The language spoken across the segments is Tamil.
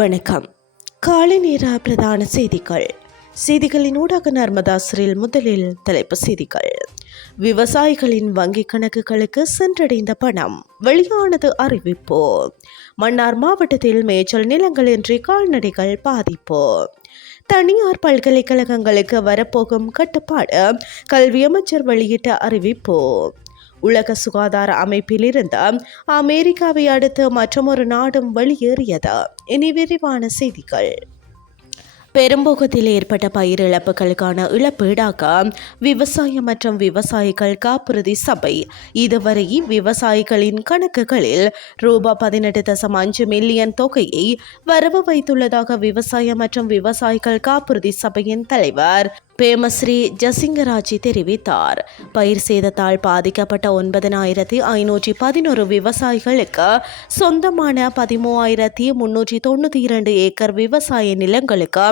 வணக்கம். காலை நேர பிரதான செய்திகள். செய்திகளின் ஊடாக நர்மதாசரில் முதலில் தலைப்பு செய்திகள். விவசாயிகளின் வங்கிக் கணக்குகளுக்கு சென்றடைந்த பணம். வெளியானது அறிவிப்பு. மன்னார் மாவட்டத்தில் மேய்ச்சல் நிலங்களின்றி கால்நடைகள் பாதிப்பு. தனியார் பல்கலைக்கழகங்களுக்கு வரப்போகும் கட்டுப்பாடு. கல்வி அமைச்சர் வெளியிட்ட அறிவிப்பு. உலக சுகாதார அமைப்பிலிருந்து அமெரிக்காவை அடுத்து மற்றொரு நாடும் வெளியேறியது. இனி விரிவான செய்திகள். பெரும்போகத்தில் ஏற்பட்ட பயிர் இழப்புகளுக்கான இழப்பீடாக விவசாயம் மற்றும் விவசாயிகள் காப்புறுதி சபை இதுவரை விவசாயிகளின் கணக்குகளில் ரூபாய் பதினெட்டு தசம் அஞ்சு மில்லியன் தொகையை வரவு வைத்துள்ளதாக விவசாயம் மற்றும் விவசாயிகள் காப்புறுதி சபையின் தலைவர் பேமஸ்ரீ ஜசிங்கராஜி தெரிவித்தார். பயிர் சேதத்தால் பாதிக்கப்பட்ட ஒன்பதனாயிரத்தி ஐநூற்றி பதினோரு விவசாயிகளுக்கு சொந்தமான பதிமூவாயிரத்தி முன்னூற்றி தொண்ணூற்றி இரண்டு ஏக்கர் விவசாய நிலங்களுக்கு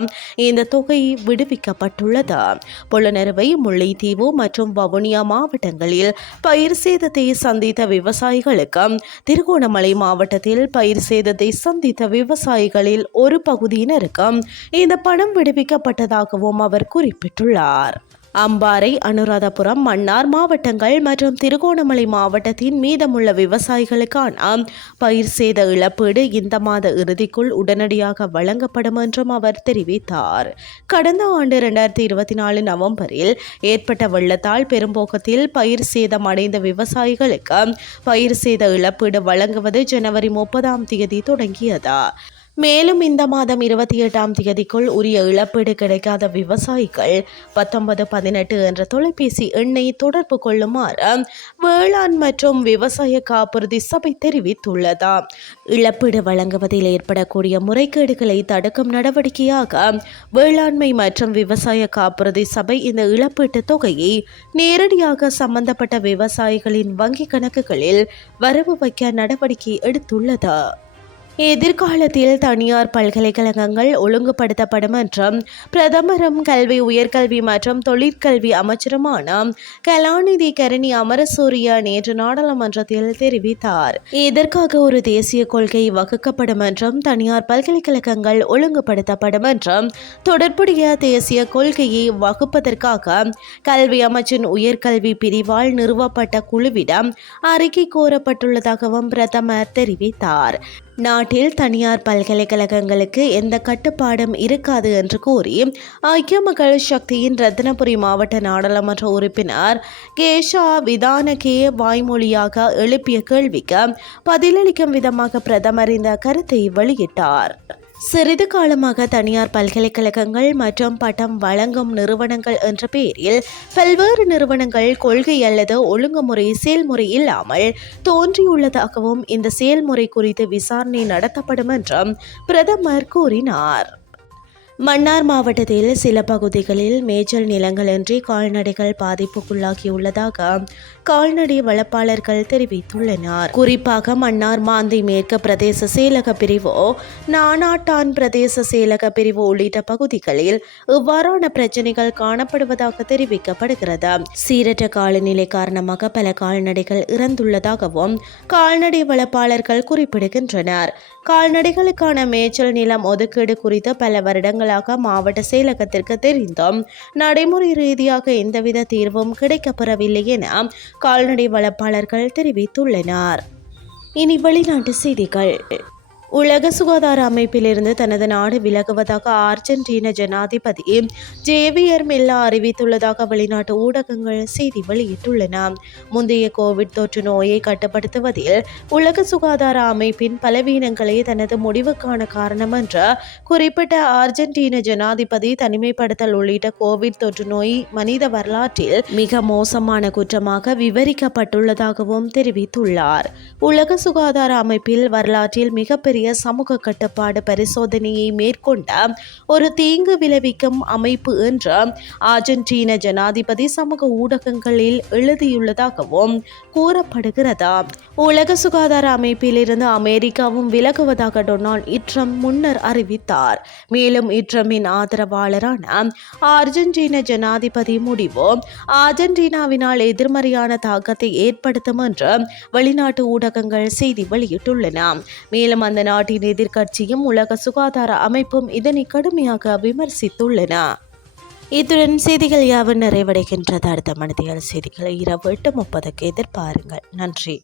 இந்த தொகை விடுவிக்கப்பட்டுள்ளது. புலனறுவை முல்லைத்தீவு மற்றும் வவுனியா மாவட்டங்களில் பயிர் சேதத்தை சந்தித்த விவசாயிகளுக்கு திருகோணமலை மாவட்டத்தில் பயிர் சேதத்தை சந்தித்த விவசாயிகளில் ஒரு பகுதியினருக்கு இந்த பணம் விடுவிக்கப்பட்டதாகவும் அவர் குறிப்பிட்டார். தெரிவித்துள்ளார் அம்பாறை அனுராதபுரம் மன்னார் மாவட்டங்கள் மற்றும் திருகோணமலை மாவட்டத்தின் மீதமுள்ள விவசாயிகளுக்கான பயிர் சேத இழப்பீடு இந்த மாத இறுதிக்குள் உடனடியாக வழங்கப்படும் என்றும் அவர் தெரிவித்தார். கடந்த ஆண்டு இரண்டாயிரத்தி இருபத்தி நாலு நவம்பரில் ஏற்பட்ட வெள்ளத்தால் பெரும்போக்கத்தில் பயிர் சேதம் அடைந்த விவசாயிகளுக்கு பயிர் சேத இழப்பீடு வழங்குவது ஜனவரி முப்பதாம் தேதி தொடங்கியதா? மேலும் இந்த மாதம் இருபத்தி எட்டாம் தேதிக்குள் உரிய இழப்பீடு கிடைக்காத விவசாயிகள் பத்தொன்பது பதினெட்டு என்ற தொலைபேசி எண்ணை தொடர்பு கொள்ளுமாறு வேளாண் மற்றும் விவசாய காப்புறுதி சபை தெரிவித்துள்ளதா. இழப்பீடு வழங்குவதில் ஏற்படக்கூடிய முறைகேடுகளை தடுக்கும் நடவடிக்கையாக வேளாண்மை மற்றும் விவசாய காப்புறுதி சபை இந்த இழப்பீட்டு தொகையை நேரடியாக சம்பந்தப்பட்ட விவசாயிகளின் வங்கிக் கணக்குகளில் வரவு வைக்க நடவடிக்கை எடுத்துள்ளது. எதிர்காலத்தில் தனியார் பல்கலைக்கழகங்கள் ஒழுங்குபடுத்தப்படும் என்றும் பிரதமரும் கல்வி உயர்கல்வி மற்றும் தொழிற்கல்வி அமைச்சருமான கலாநிதி கரணி அமரசூரிய நேற்று நாடாளுமன்றத்தில் தெரிவித்தார். இதற்காக ஒரு தேசிய கொள்கை வகுக்கப்படும் என்றும் தனியார் பல்கலைக்கழகங்கள் ஒழுங்குபடுத்தப்படும் என்றும் தொடர்புடைய தேசிய கொள்கையை வகுப்பதற்காக கல்வி அமைச்சின் உயர்கல்வி பிரிவால் நிறுவப்பட்ட குழுவிடம் அறிக்கை கோரப்பட்டுள்ளதாகவும் பிரதமர் தெரிவித்தார். நாட்டில் தனியார் பல்கலைக்கழகங்களுக்கு எந்த கட்டுப்பாடும் இருக்காது என்று கூறி ஐக்கிய மக்கள் சக்தியின் ரத்தினபுரி மாவட்ட நாடாளுமன்ற உறுப்பினர் கேஷா விதானகே வாய்மொழியாக எழுப்பிய கேள்விக்கு பதிலளிக்கும் விதமாக பிரதமர் இந்த கருத்தை வெளியிட்டார். சிறிது காலமாக தனியார் பல்கலைக்கழகங்கள் மற்றும் பட்டம் வழங்கும் நிறுவனங்கள் என்ற பெயரில் பல்வேறு நிறுவனங்கள் கொள்கை அல்லது ஒழுங்குமுறை செயல்முறை இல்லாமல் தோன்றியுள்ளதாகவும் இந்த செயல்முறை குறித்து விசாரணை நடத்தப்படும் என்றும் பிரதமர் கூறினார். மன்னார் மாவட்டத்தில் சில பகுதிகளில் மேய்ச்சல் நிலங்களின்றி கால்நடைகள் பாதிப்புக்குள்ளாகியுள்ளதாக கால்நடை வளர்ப்பாளர்கள் தெரிவித்துள்ளனர். குறிப்பாக மன்னார் மாந்தை மேற்கு பிரதேச செயலக பிரிவு நானாட்டான் பிரதேச செயலக பிரிவு உள்ளிட்ட பகுதிகளில் இவ்வாறான பிரச்சனைகள் காணப்படுவதாக தெரிவிக்கப்படுகிறது. சீரற்ற காலநிலை காரணமாக பல கால்நடைகள் இறந்துள்ளதாகவும் கால்நடை வளர்ப்பாளர்கள் குறிப்பிடுகின்றனர். கால்நடைகளுக்கான மேய்ச்சல் நிலம் ஒதுக்கீடு குறித்து பல வருடங்கள் வருடங்களாக மாவட்ட செயலகத்திற்கு தெரிந்தும். நடைமுறை ரீதியாக எந்தவித தீர்வும் கிடைக்கப்பெறவில்லை என கால்நடை வளர்ப்பாளர்கள் தெரிவித்துள்ளனர். இனி வெளிநாட்டு செய்திகள். உலக சுகாதார அமைப்பிலிருந்து தனது நாடு விலகுவதாக அர்ஜென்டினா ஜனாதிபதி ஜேவியர் மெல்லா அறிவித்துள்ளதாக வெளிநாட்டு ஊடகங்கள் செய்தி வெளியிட்டுள்ளன. முந்தைய கோவிட் தொற்று நோயை கட்டுப்படுத்துவதில் உலக சுகாதார அமைப்பின் பலவீனங்களே தனது முடிவுக்கான காரணம் என்று குறிப்பிட்ட அர்ஜென்டினா ஜனாதிபதி தனிமைப்படுத்தல் உள்ளிட்ட கோவிட் தொற்று நோய் மனித வரலாற்றில் மிக மோசமான குற்றமாக விவரிக்கப்பட்டுள்ளதாகவும் தெரிவித்துள்ளார். உலக சுகாதார அமைப்பில் வரலாற்றில் மிகப்பெரிய மிகப்பெரிய சமூக கட்டுப்பாடு பரிசோதனையை மேற்கொண்ட ஒரு தீங்கு விளைவிக்கும் அமைப்பு என்று அர்ஜென்டினா ஜனாதிபதி சமூக ஊடகங்களில் எழுதியுள்ளதாகவும் கூறப்படுகிறது? உலக சுகாதார அமைப்பிலிருந்து அமெரிக்காவும் விலகுவதாக டொனால்ட் இட்ரம் முன்னர் அறிவித்தார். மேலும் இட்ரமின் ஆதரவாளரான அர்ஜென்டினா ஜனாதிபதி முடிவு அர்ஜென்டினாவினால் எதிர்மறையான தாக்கத்தை ஏற்படுத்தும் என்று வெளிநாட்டு ஊடகங்கள் செய்தி வெளியிட்டுள்ளன. மேலும் அந்த நாட்டின் எதிர்க்கட்சியும் உலக சுகாதார அமைப்பும் இதனை கடுமையாக விமர்சித்துள்ளன. இத்துடன் செய்திகள் யாவும் நிறைவடைகின்றது. அடுத்த மனிதர்கள் செய்திகளை இரவு எட்டு முப்பதுக்கு எதிர்பாருங்கள். நன்றி.